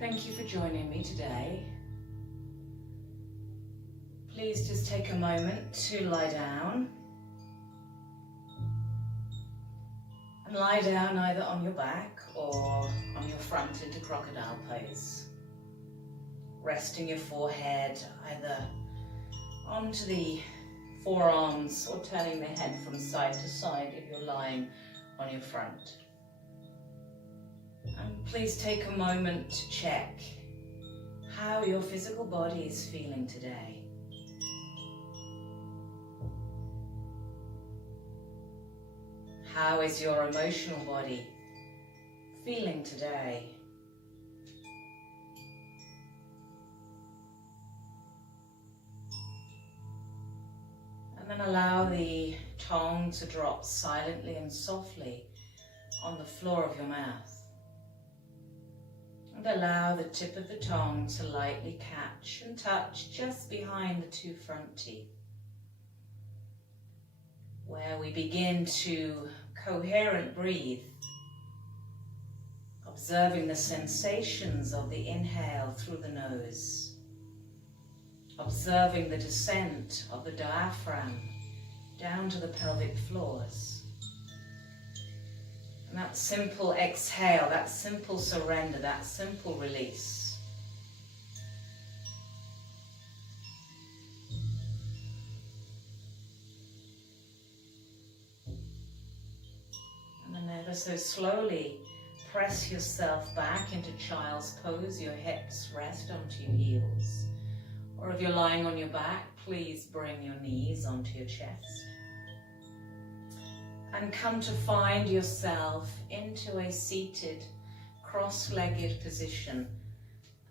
Thank you for joining me today. Please just take a moment to lie down. And lie down either on your back or on your front into crocodile pose. Resting your forehead either onto the forearms or turning the head from side to side if you're lying on your front. And please take a moment to check how your physical body is feeling today. How is your emotional body feeling today? And then allow the tongue to drop silently and softly on the floor of your mouth. And allow the tip of the tongue to lightly catch and touch just behind the two front teeth, where we begin to coherent breathe, observing the sensations of the inhale through the nose, observing the descent of the diaphragm down to the pelvic floors. And that simple exhale, that simple surrender, that simple release. And then ever so slowly press yourself back into child's pose. Your hips rest onto your heels. Or if you're lying on your back, please bring your knees onto your chest. And come to find yourself into a seated, cross-legged position.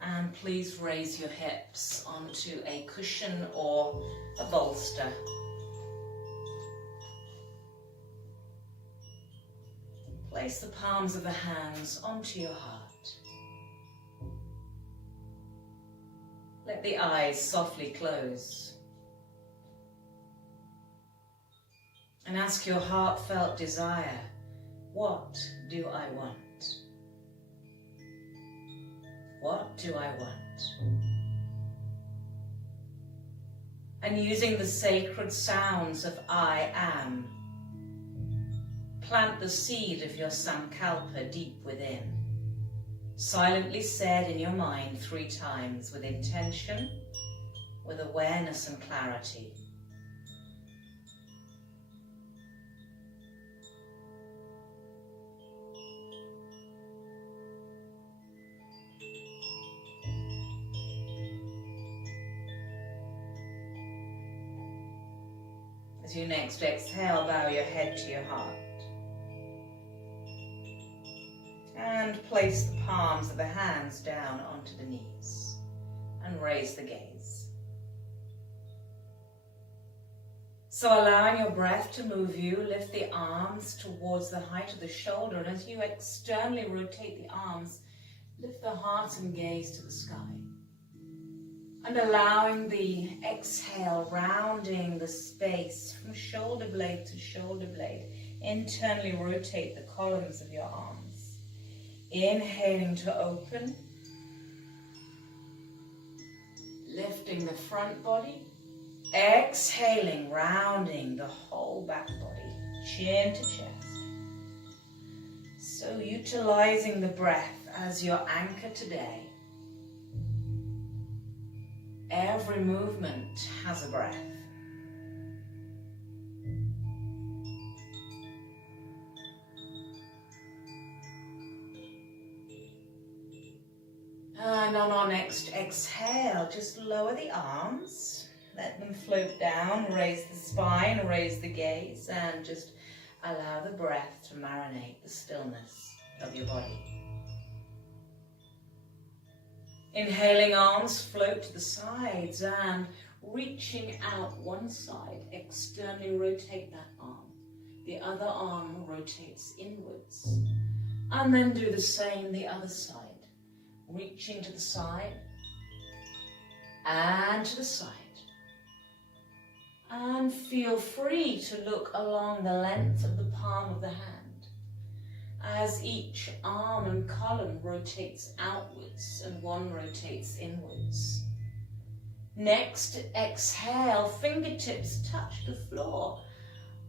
And please raise your hips onto a cushion or a bolster. Place the palms of the hands onto your heart. Let the eyes softly close. And ask your heartfelt desire, what do I want? What do I want? And using the sacred sounds of I am, plant the seed of your sankalpa deep within, silently said in your mind 3 times with intention, with awareness and clarity. As you next exhale, bow your head to your heart. And place the palms of the hands down onto the knees. And raise the gaze. So allowing your breath to move you, lift the arms towards the height of the shoulder. And as you externally rotate the arms, lift the heart and gaze to the sky. And allowing the exhale, rounding the space from shoulder blade to shoulder blade. Internally rotate the columns of your arms. Inhaling to open. Lifting the front body. Exhaling, rounding the whole back body, chin to chest. So utilizing the breath as your anchor today. Every movement has a breath. And on our next exhale, just lower the arms, let them float down, raise the spine, raise the gaze, and just allow the breath to marinate the stillness of your body. Inhaling, arms float to the sides and reaching out one side, externally rotate that arm. The other arm rotates inwards. And then do the same the other side. Reaching to the side and to the side. And feel free to look along the length of the palm of the hand. as each arm and column rotates outwards and one rotates inwards. Next, exhale, fingertips touch the floor.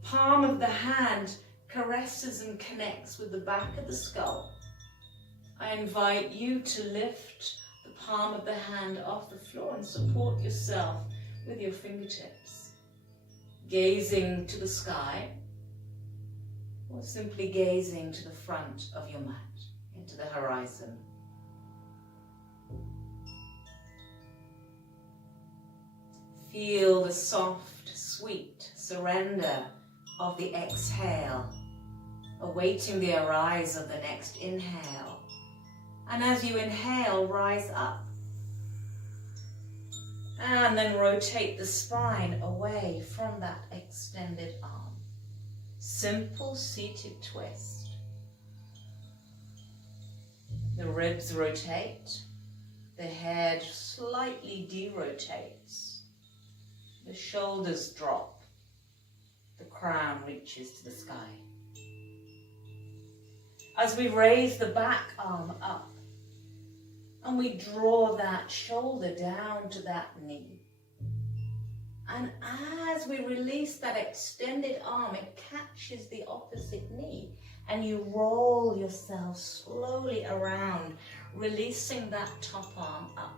Palm of the hand caresses and connects with the back of the skull. I invite you to lift the palm of the hand off the floor and support yourself with your fingertips. Gazing to the sky, or simply gazing to the front of your mat, into the horizon. Feel the soft, sweet surrender of the exhale, awaiting the arise of the next inhale. And as you inhale, rise up. And then rotate the spine away from that extended arm. Simple seated twist. The ribs rotate. The head slightly derotates. The shoulders drop. The crown reaches to the sky. As we raise the back arm up, and we draw that shoulder down to that knee. And as we release that extended arm, it catches the opposite knee. And you roll yourself slowly around, releasing that top arm up.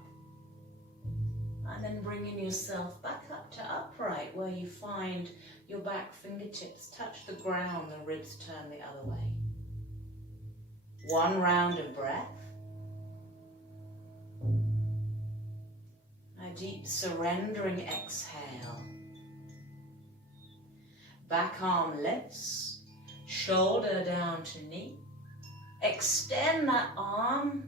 And then bringing yourself back up to upright, where you find your back fingertips touch the ground, the ribs turn the other way. One round of breath. A deep surrendering exhale. Back arm lifts, shoulder down to knee. Extend that arm,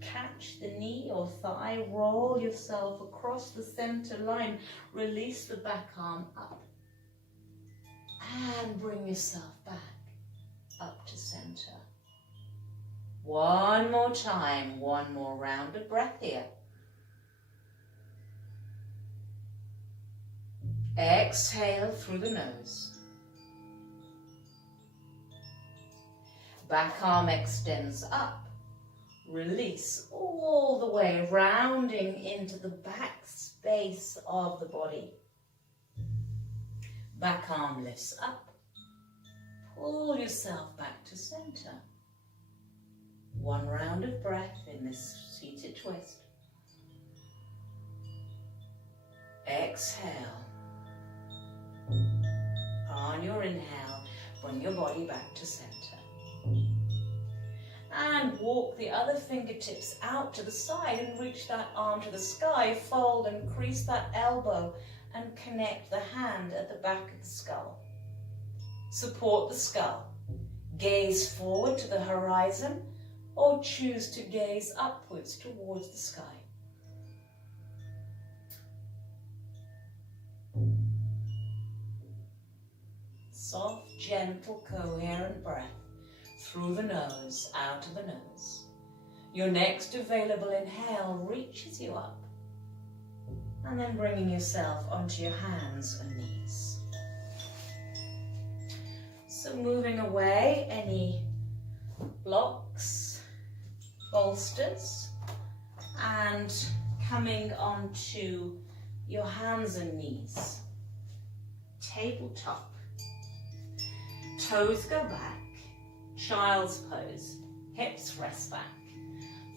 catch the knee or thigh, roll yourself across the center line, release the back arm up. And bring yourself back up to center. One more time, one more round of breath here. Exhale through the nose. Back arm extends up. Release all the way, rounding into the back space of the body. Back arm lifts up. Pull yourself back to center. One round of breath in this seated twist. Exhale. On your inhale, bring your body back to center. And walk the other fingertips out to the side and reach that arm to the sky. Fold and crease that elbow and connect the hand at the back of the skull. Support the skull. Gaze forward to the horizon or choose to gaze upwards towards the sky. Soft, gentle, coherent breath through the nose, out of the nose. Your next available inhale reaches you up. And then bringing yourself onto your hands and knees. So moving away any blocks, bolsters, and coming onto your hands and knees. Tabletop. Toes go back, child's pose, hips rest back,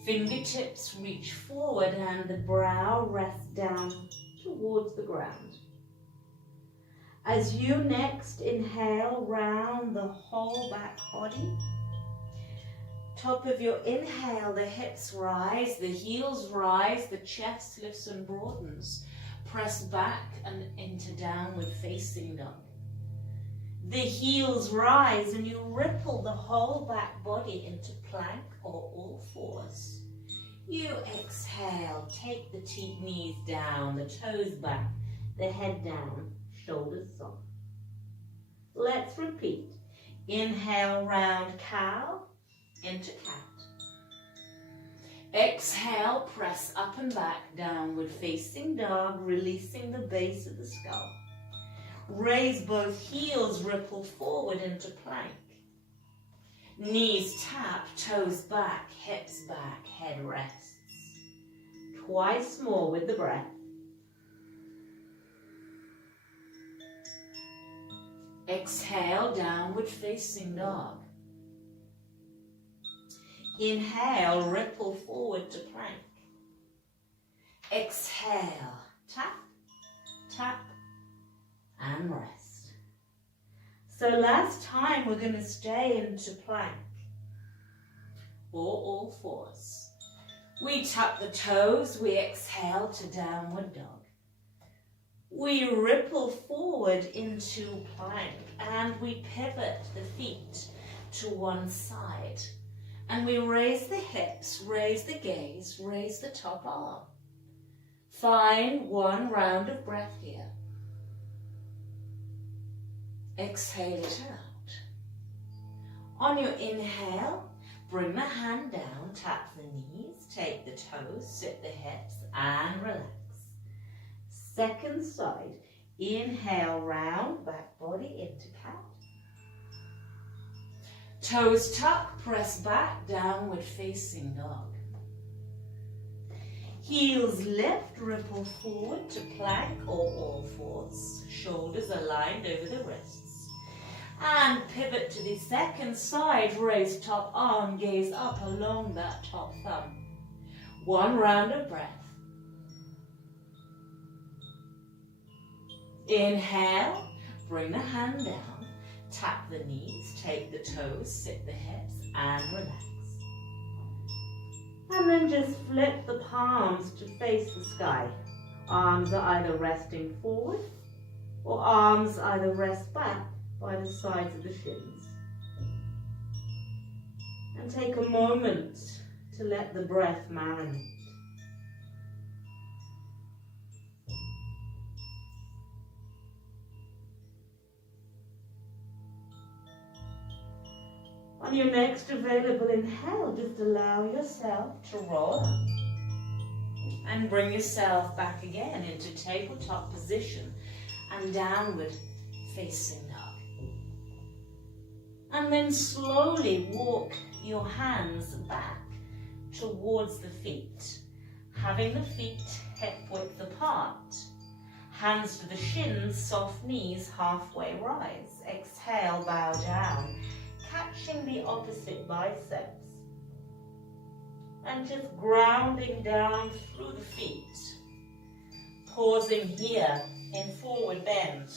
fingertips reach forward and the brow rests down towards the ground. As you next inhale, round the whole back body. Top of your inhale, the hips rise, the heels rise, the chest lifts and broadens. Press back and into downward facing dog. The heels rise and you ripple the whole back body into plank or all fours. You exhale, take the knees down, the toes back, the head down, shoulders soft. Let's repeat. Inhale, round cow, into cat. Exhale, press up and back, downward facing dog, releasing the base of the skull. Raise both heels, ripple forward into plank. Knees tap, toes back, hips back, head rests. Twice more with the breath. Exhale, downward facing dog. Inhale, ripple forward to plank. Exhale, tap, tap, and rest. So last time we're going to stay into plank or all fours. We tap the toes, we exhale to downward dog. We ripple forward into plank and we pivot the feet to one side. And we raise the hips, raise the gaze, raise the top arm. Find one round of breath here. Exhale it out. On your inhale, bring the hand down, tap the knees, take the toes, sit the hips and relax. Second side, inhale round, back body into cat. Toes tuck, press back, downward facing dog. Heels lift, ripple forward to plank or all fours. Shoulders aligned over the wrists. And pivot to the second side, raise top arm, gaze up along that top thumb. One round of breath. Inhale, bring the hand down, tap the knees, take the toes, sit the hips and relax. And then just flip the palms to face the sky. Arms are either resting forward or arms either rest back by the sides of the shins. And take a moment to let the breath marinate. On your next available inhale, just allow yourself to roll up and bring yourself back again into tabletop position and downward facing dog. And then slowly walk your hands back towards the feet, having the feet hip width apart. Hands to the shins, soft knees, halfway rise. Exhale, bow down, catching the opposite biceps and just grounding down through the feet, pausing here in forward bend.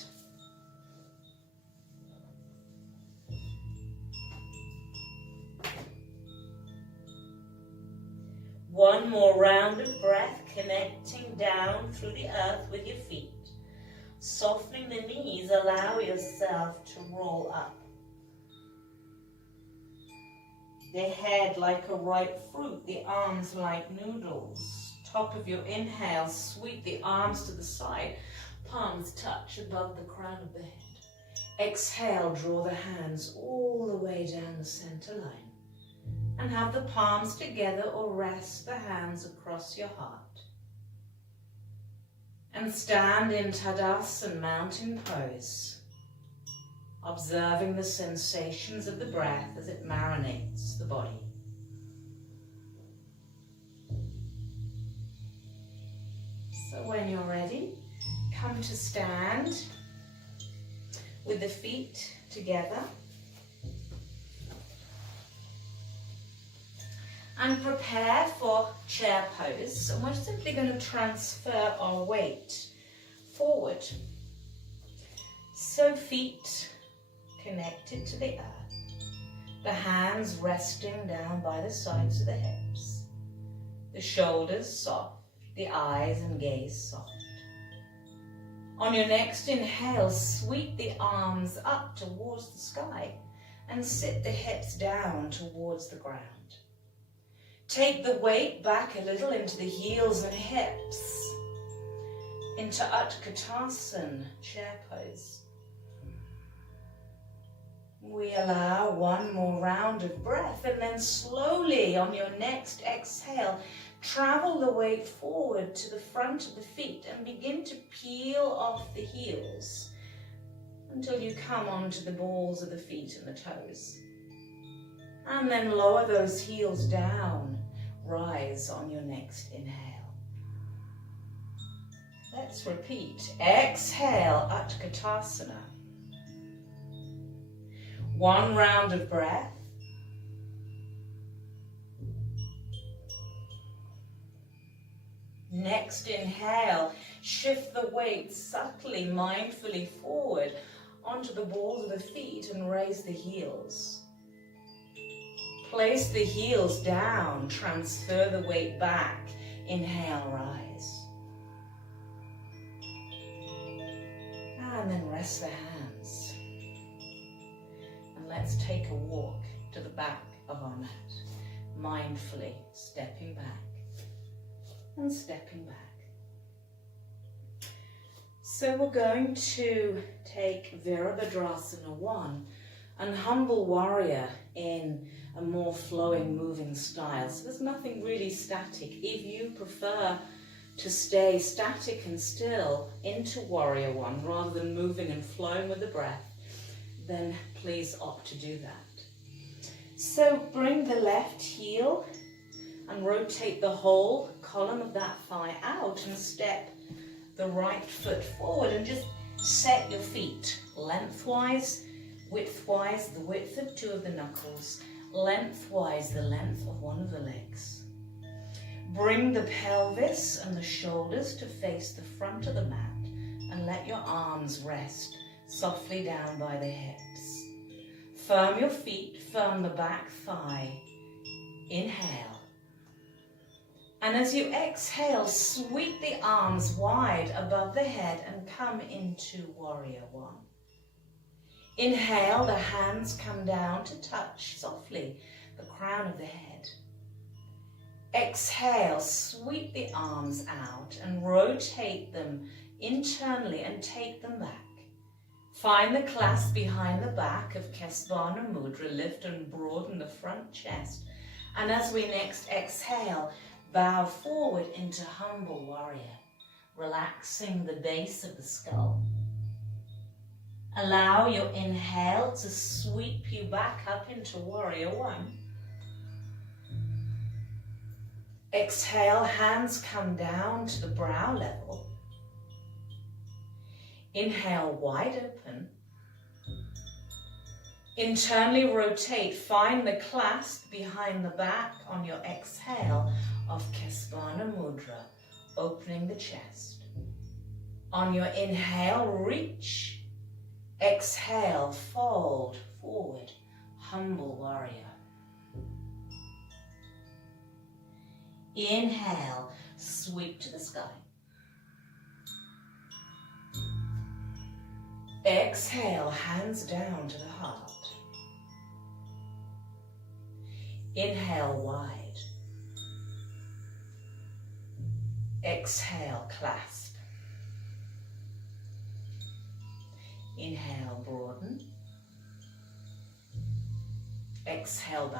One more round of breath, connecting down through the earth with your feet. Softening the knees, allow yourself to roll up. The head like a ripe fruit, the arms like noodles. Top of your inhale, sweep the arms to the side, palms touch above the crown of the head. Exhale, draw the hands all the way down the center line. And have the palms together or rest the hands across your heart. And stand in Tadasana, mountain pose. Observing the sensations of the breath as it marinates the body. So when you're ready, come to stand with the feet together and prepare for chair pose. And we're simply going to transfer our weight forward. So feet connected to the earth, the hands resting down by the sides of the hips, the shoulders soft, the eyes and gaze soft. On your next inhale, sweep the arms up towards the sky and sit the hips down towards the ground. Take the weight back a little into the heels and hips, into Utkatasana, chair pose. We allow one more round of breath and then slowly on your next exhale, travel the weight forward to the front of the feet and begin to peel off the heels until you come onto the balls of the feet and the toes. And then lower those heels down. Rise on your next inhale. Let's repeat. Exhale, Utkatasana. One round of breath. Next inhale, shift the weight subtly, mindfully forward onto the balls of the feet and raise the heels. Place the heels down, transfer the weight back. Inhale, rise. And then rest the hands. And let's take a walk to the back of our mat, mindfully stepping back and stepping back. So we're going to take Virabhadrasana 1 and Humble Warrior in a more flowing, moving style. So there's nothing really static. If you prefer to stay static and still into Warrior 1 rather than moving and flowing with the breath, then please opt to do that. So bring the left heel and rotate the whole column of that thigh out and step the right foot forward and just set your feet lengthwise, widthwise, the width of 2 of the knuckles, lengthwise, the length of 1 of the legs. Bring the pelvis and the shoulders to face the front of the mat and let your arms rest softly down by the hips. Firm your feet, firm the back thigh. Inhale. And as you exhale, sweep the arms wide above the head and come into Warrior 1. Inhale, the hands come down to touch softly the crown of the head. Exhale, sweep the arms out and rotate them internally and take them back. Find the clasp behind the back of Kesbana Mudra, lift and broaden the front chest. And as we next exhale, bow forward into Humble Warrior, relaxing the base of the skull. Allow your inhale to sweep you back up into Warrior 1. Exhale, hands come down to the brow level. Inhale, wide open. Internally rotate, find the clasp behind the back on your exhale of Kesbana Mudra, opening the chest. On your inhale, reach. Exhale, fold forward, Humble Warrior. Inhale, sweep to the sky. Exhale, hands down to the heart. Inhale, wide. Exhale, clasp. Inhale, broaden. Exhale, bow.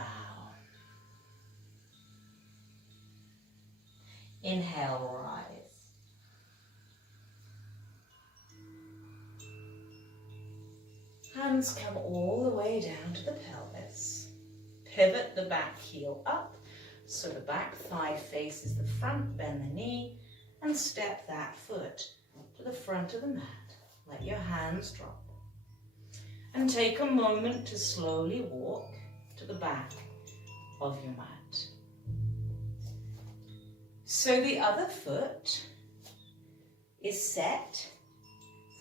Inhale, rise. Hands come all the way down to the pelvis. Pivot the back heel up so the back thigh faces the front, bend the knee, and step that foot to the front of the mat. Let your hands drop. And take a moment to slowly walk to the back of your mat. So the other foot is set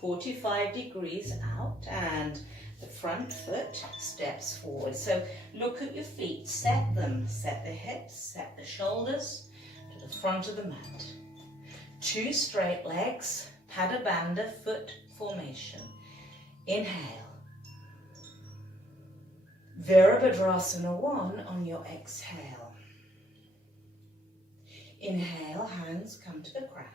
45 degrees out and the front foot steps forward. So look at your feet, set them, set the hips, set the shoulders to the front of the mat. 2 straight legs, Padabandha foot formation. Inhale. Virabhadrasana 1 on your exhale. Inhale, hands come to the crown.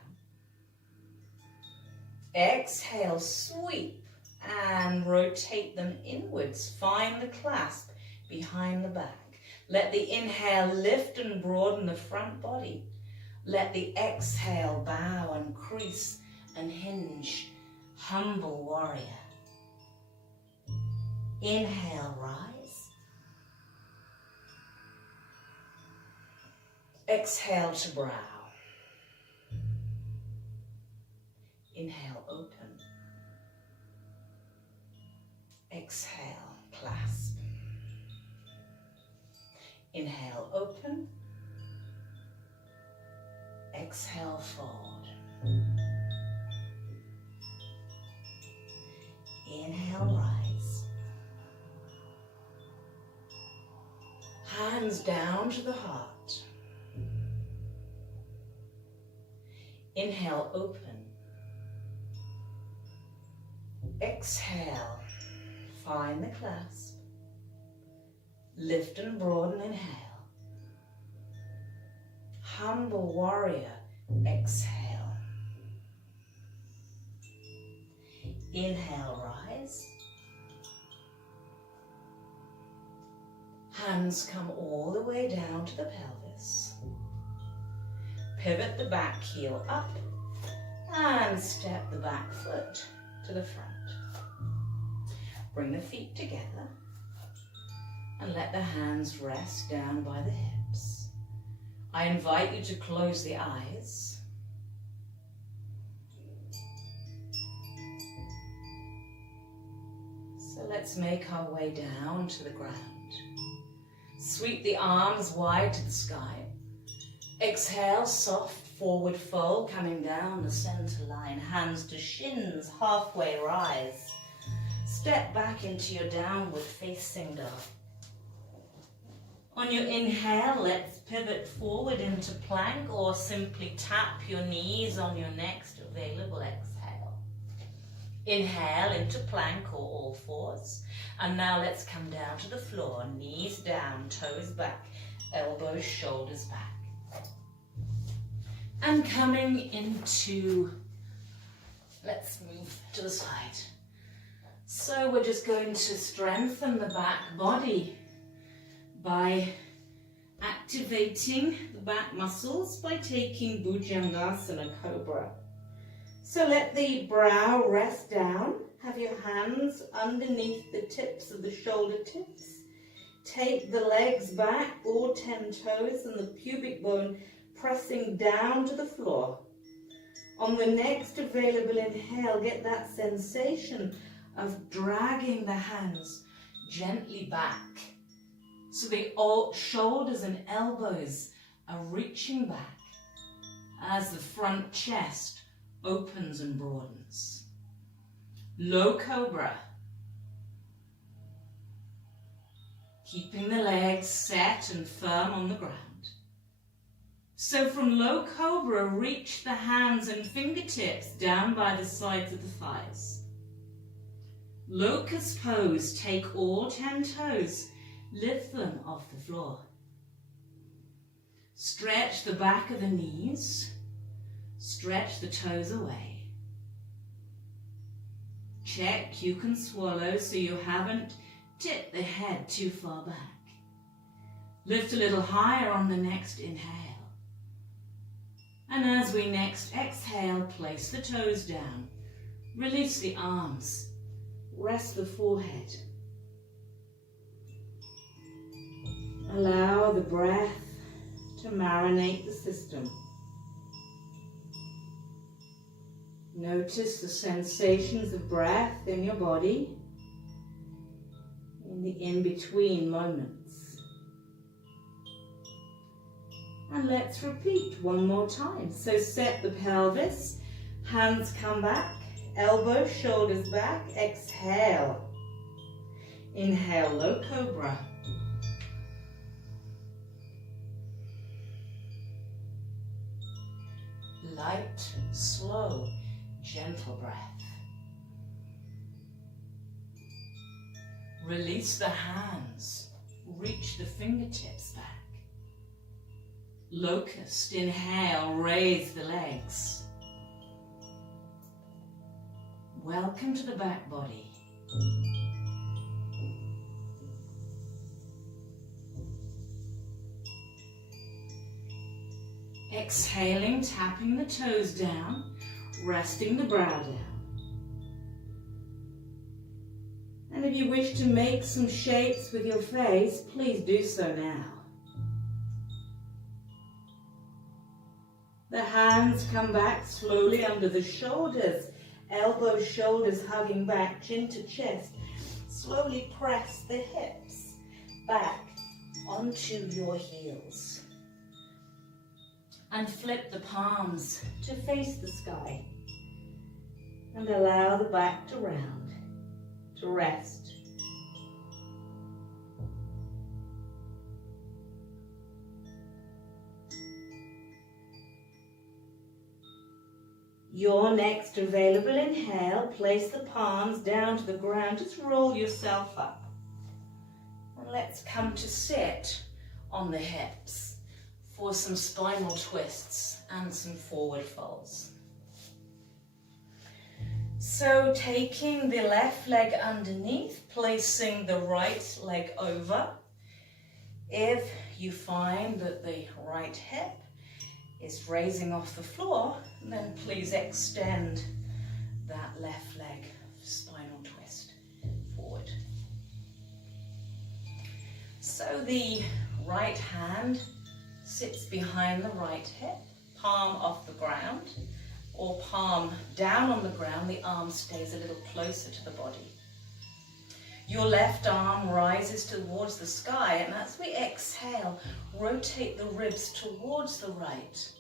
Exhale, sweep and rotate them inwards. Find the clasp behind the back. Let the inhale lift and broaden the front body. Let the exhale bow and crease and hinge. Humble Warrior. Inhale, rise. Exhale to brow. Inhale, open. Exhale, clasp. Inhale, open. Exhale, fold. Inhale, rise. Hands down to the heart. Inhale, open. Exhale, find the clasp. Lift and broaden, inhale. Humble warrior, exhale. Inhale, rise. Hands come all the way down to the pelvis. Pivot the back heel up and step the back foot to the front. Bring the feet together and let the hands rest down by the hips. I invite you to close the eyes. So let's make our way down to the ground. Sweep the arms wide to the sky. Exhale, soft forward fold coming down the center line. Hands to shins, halfway rise. Step back into your downward facing dog. On your inhale, let's pivot forward into plank or simply tap your knees on your next available exhale. Inhale into plank or all fours. And now let's come down to the floor, knees down, toes back, elbows, shoulders back. And coming into, let's move to the side. So we're just going to strengthen the back body by activating the back muscles by taking Bhujangasana Cobra. So let the brow rest down. Have your hands underneath the tips of the shoulder tips. Take the legs back, all 10 toes, and the pubic bone pressing down to the floor. On the next available inhale, get that sensation of dragging the hands gently back. So the shoulders and elbows are reaching back as the front chest opens and broadens. Low cobra. Keeping the legs set and firm on the ground. So from low cobra, reach the hands and fingertips down by the sides of the thighs. Locust pose, take all 10 toes, lift them off the floor. Stretch the back of the knees, stretch the toes away. Check you can swallow so you haven't tipped the head too far back. Lift a little higher on the next inhale. And as we next exhale, place the toes down. Release the arms. Rest the forehead. Allow the breath to marinate the system. Notice the sensations of breath in your body in the in-between moments. And let's repeat one more time. So set the pelvis, hands come back, elbows, shoulders back, exhale. Inhale, low cobra. Light, slow, gentle breath. Release the hands, reach the fingertips back. Locust, inhale, raise the legs. Welcome to the back body. Exhaling, tapping the toes down, resting the brow down. And if you wish to make some shapes with your face, please do so now. The hands come back slowly under the shoulders, elbows, shoulders hugging back, chin to chest. Slowly press the hips back onto your heels. And flip the palms to face the sky. And allow the back to round, to rest. Your next available inhale, place the palms down to the ground, just roll yourself up. And let's come to sit on the hips for some spinal twists and some forward folds. So taking the left leg underneath, placing the right leg over. If you find that the right hip is raising off the floor, then please extend that left leg, spinal twist, forward. So the right hand sits behind the right hip, palm off the ground, or palm down on the ground, the arm stays a little closer to the body. Your left arm rises towards the sky, and as we exhale, rotate the ribs towards the right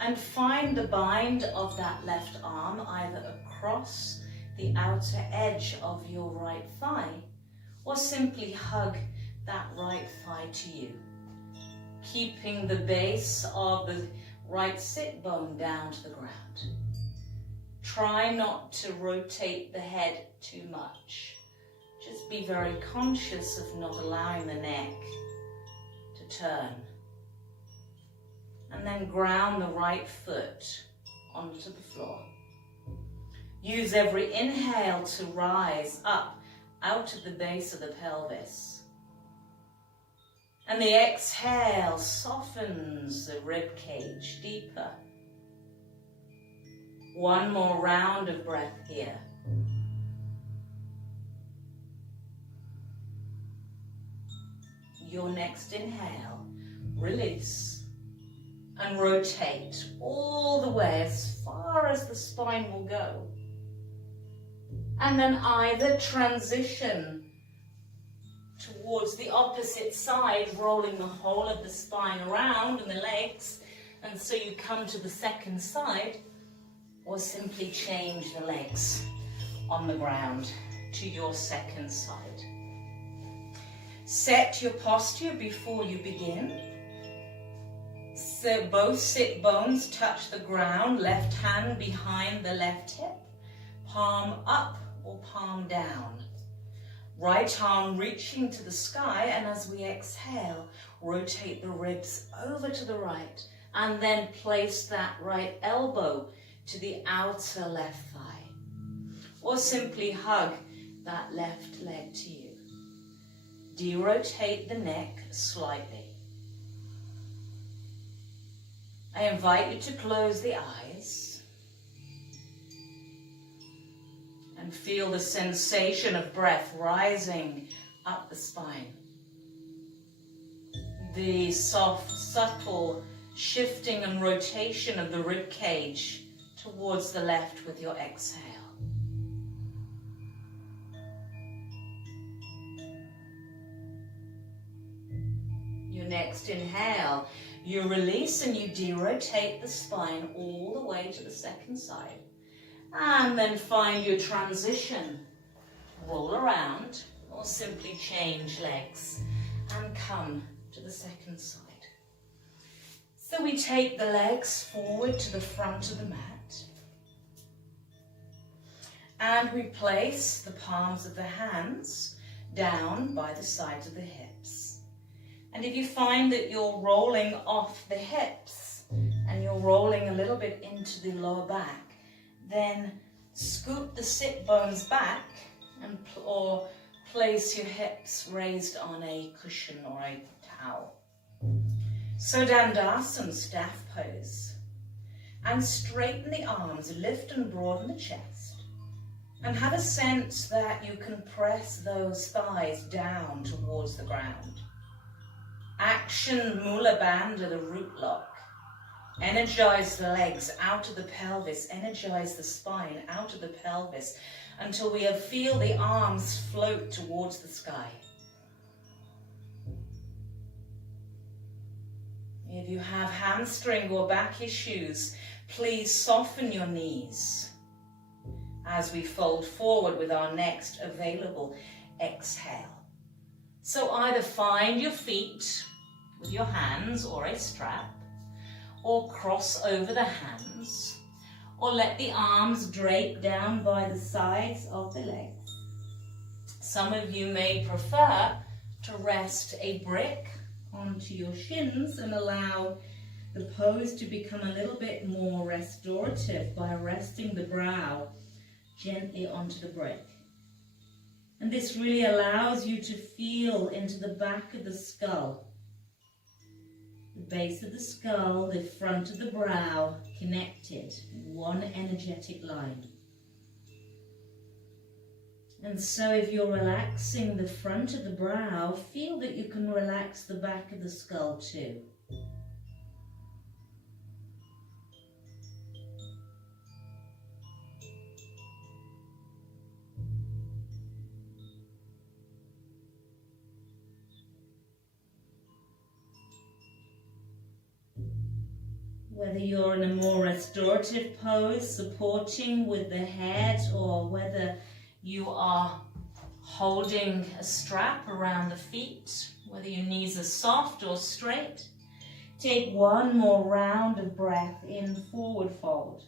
and find the bind of that left arm either across the outer edge of your right thigh or simply hug that right thigh to you, keeping the base of the right sit bone down to the ground. Try not to rotate the head too much. Just be very conscious of not allowing the neck to turn. And then ground the right foot onto the floor. Use every inhale to rise up out of the base of the pelvis. And the exhale softens the rib cage deeper. One more round of breath here. Your next inhale, release and rotate all the way as far as the spine will go. And then either transition towards the opposite side, rolling the whole of the spine around and the legs, and so you come to the second side, or simply change the legs on the ground to your second side. Set your posture before you begin. So both sit bones touch the ground, left hand behind the left hip, palm up or palm down. Right arm reaching to the sky, and as we exhale, rotate the ribs over to the right, and then place that right elbow to the outer left thigh, or simply hug that left leg to you. De-rotate the neck slightly. I invite you to close the eyes and feel the sensation of breath rising up the spine. The soft, subtle shifting and rotation of the rib cage towards the left with your exhale. Your next inhale, you release and you de-rotate the spine all the way to the second side. And then find your transition. Roll around or simply change legs and come to the second side. So we take the legs forward to the front of the mat. And we place the palms of the hands down by the sides of the hips. And if you find that you're rolling off the hips and you're rolling a little bit into the lower back, then scoop the sit bones back or place your hips raised on a cushion or a towel. So Dandasana, staff pose. And straighten the arms, lift and broaden the chest. And have a sense that you can press those thighs down towards the ground. Action Mula Bandha, the root lock. Energize the legs out of the pelvis, energize the spine out of the pelvis until we feel the arms float towards the sky. If you have hamstring or back issues, please soften your knees as we fold forward with our next available exhale. So either find your feet with your hands or a strap, or cross over the hands, or let the arms drape down by the sides of the legs. Some of you may prefer to rest a brick onto your shins and allow the pose to become a little bit more restorative by resting the brow gently onto the brick. And this really allows you to feel into the back of the skull. The base of the skull, the front of the brow, connected, one energetic line. And so if you're relaxing the front of the brow, feel that you can relax the back of the skull too. Whether you're in a more restorative pose, supporting with the head, or whether you are holding a strap around the feet, whether your knees are soft or straight, take one more round of breath in, forward fold.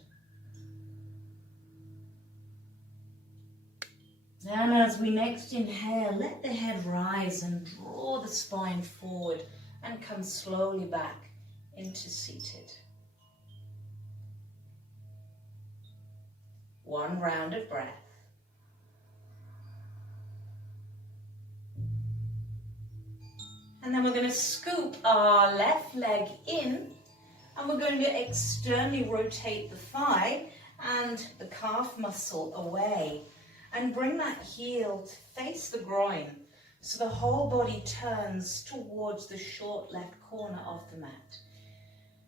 And as we next inhale, let the head rise and draw the spine forward and come slowly back into seated. One round of breath. And then we're going to scoop our left leg in, and we're going to externally rotate the thigh and the calf muscle away and bring that heel to face the groin so the whole body turns towards the short left corner of the mat.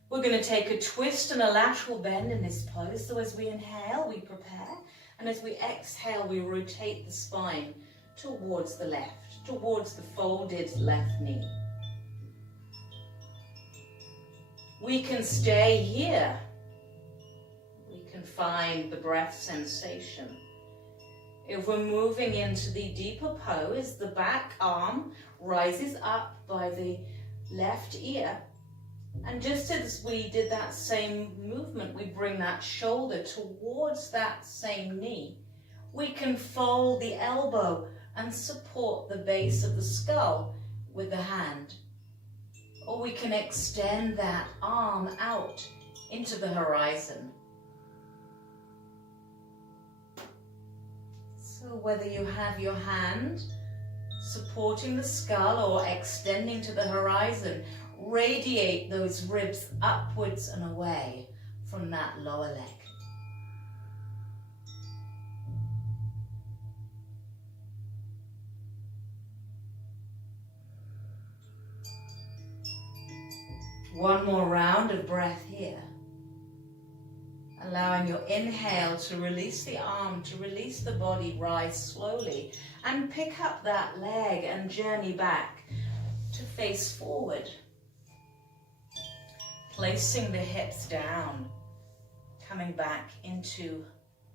We're going to take a twist and a lateral bend in this pose. So as we inhale, we prepare, and as we exhale, we rotate the spine towards the left, towards the folded left knee. We can stay here. We can find the breath sensation. If we're moving into the deeper pose, the back arm rises up by the left ear. And just as we did that same movement, we bring that shoulder towards that same knee. We can fold the elbow and support the base of the skull with the hand. Or we can extend that arm out into the horizon. So whether you have your hand supporting the skull or extending to the horizon, radiate those ribs upwards and away from that lower leg. One more round of breath here. Allowing your inhale to release the arm, to release the body, rise slowly and pick up that leg and journey back to face forward. Placing the hips down, coming back into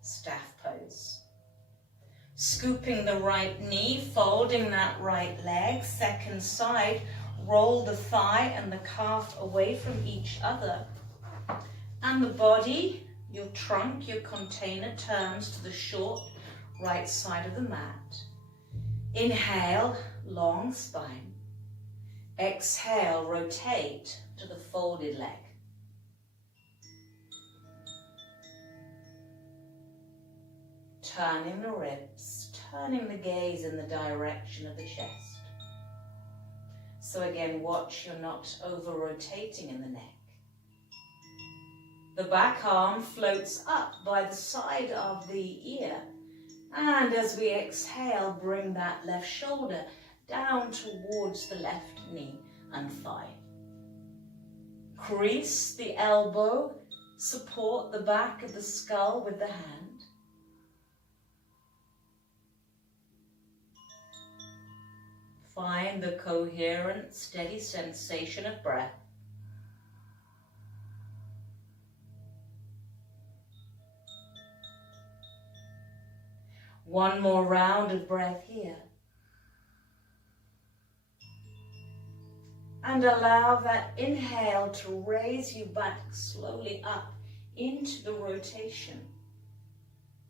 staff pose. Scooping the right knee, folding that right leg, second side, roll the thigh and the calf away from each other. And the body, your trunk, your container turns to the short right side of the mat. Inhale, long spine. Exhale, rotate to the folded leg. Turning the ribs, turning the gaze in the direction of the chest. So again, watch you're not over-rotating in the neck. The back arm floats up by the side of the ear. And as we exhale, bring that left shoulder down towards the left knee and thigh. Crease the elbow, support the back of the skull with the hand. Find the coherent, steady sensation of breath. One more round of breath here. And allow that inhale to raise you back slowly up into the rotation.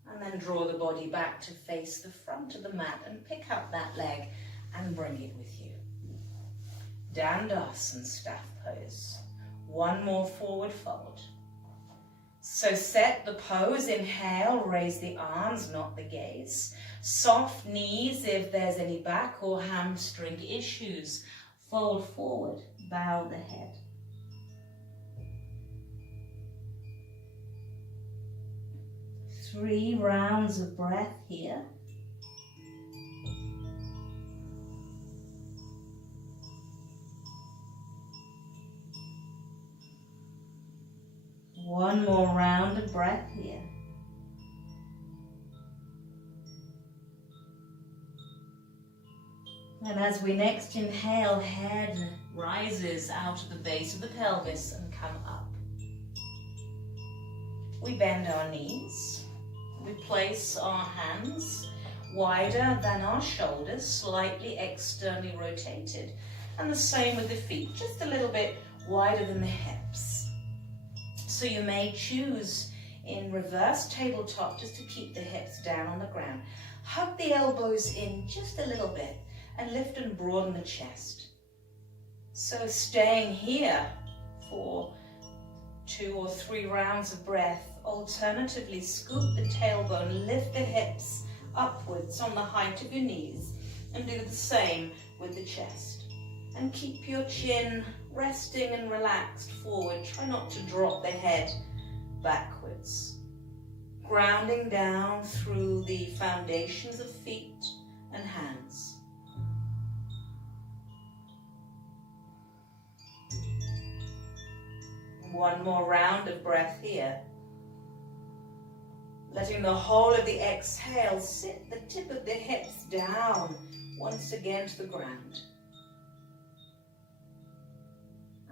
And then draw the body back to face the front of the mat and pick up that leg and bring it with you. Dandasana staff pose. One more forward fold. So set the pose, inhale, raise the arms, not the gaze. Soft knees if there's any back or hamstring issues. Fold forward, bow the head. Three rounds of breath here. One more round of breath here. And as we next inhale, head rises out of the base of the pelvis and come up. We bend our knees. We place our hands wider than our shoulders, slightly externally rotated. And the same with the feet, just a little bit wider than the hips. So you may choose in reverse tabletop just to keep the hips down on the ground. Hug the elbows in just a little bit and lift and broaden the chest. So staying here for 2 or 3 rounds of breath. Alternatively, scoop the tailbone, lift the hips upwards on the height of your knees, and do the same with the chest. And keep your chin resting and relaxed forward. Try not to drop the head backwards. Grounding down through the foundations of feet and hands. One more round of breath here. Letting the whole of the exhale sit the tip of the hips down once again to the ground.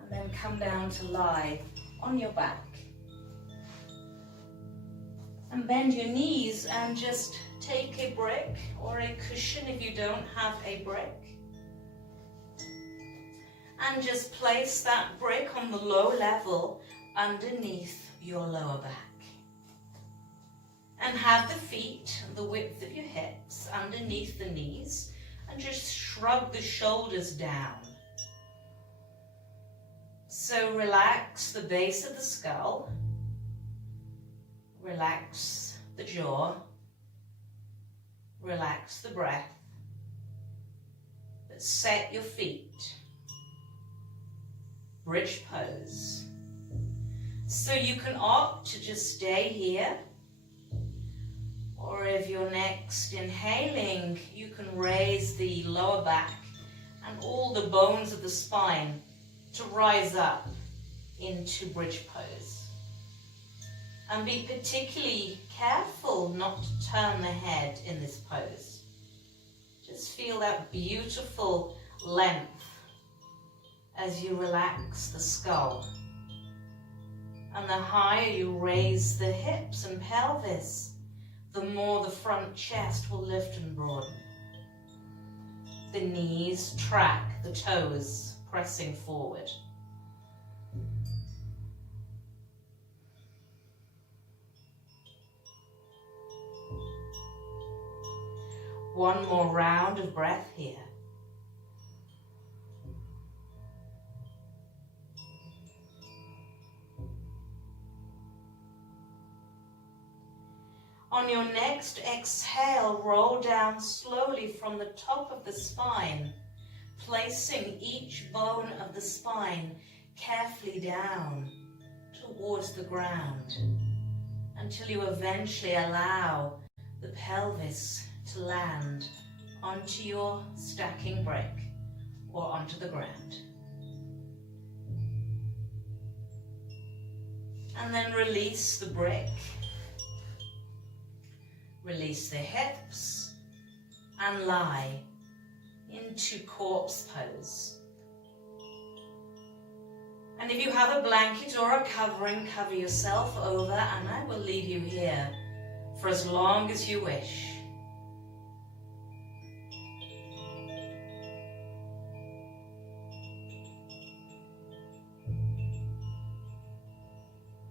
And then come down to lie on your back. And bend your knees and just take a brick or a cushion if you don't have a brick. And just place that brick on the low level underneath your lower back. And have the feet the width of your hips underneath the knees, and just shrug the shoulders down. So relax the base of the skull, relax the jaw, relax the breath, but set your feet. Bridge pose. So you can opt to just stay here, or if you're next inhaling, you can raise the lower back and all the bones of the spine to rise up into bridge pose. And be particularly careful not to turn the head in this pose. Just feel that beautiful length as you relax the skull. And the higher you raise the hips and pelvis, the more the front chest will lift and broaden. The knees track the toes, pressing forward. One more round of breath here. On your next exhale, roll down slowly from the top of the spine, placing each bone of the spine carefully down towards the ground until you eventually allow the pelvis to land onto your stacking brick or onto the ground. And then release the brick. Release the hips and lie into corpse pose. And if you have a blanket or a covering, cover yourself over, and I will leave you here for as long as you wish.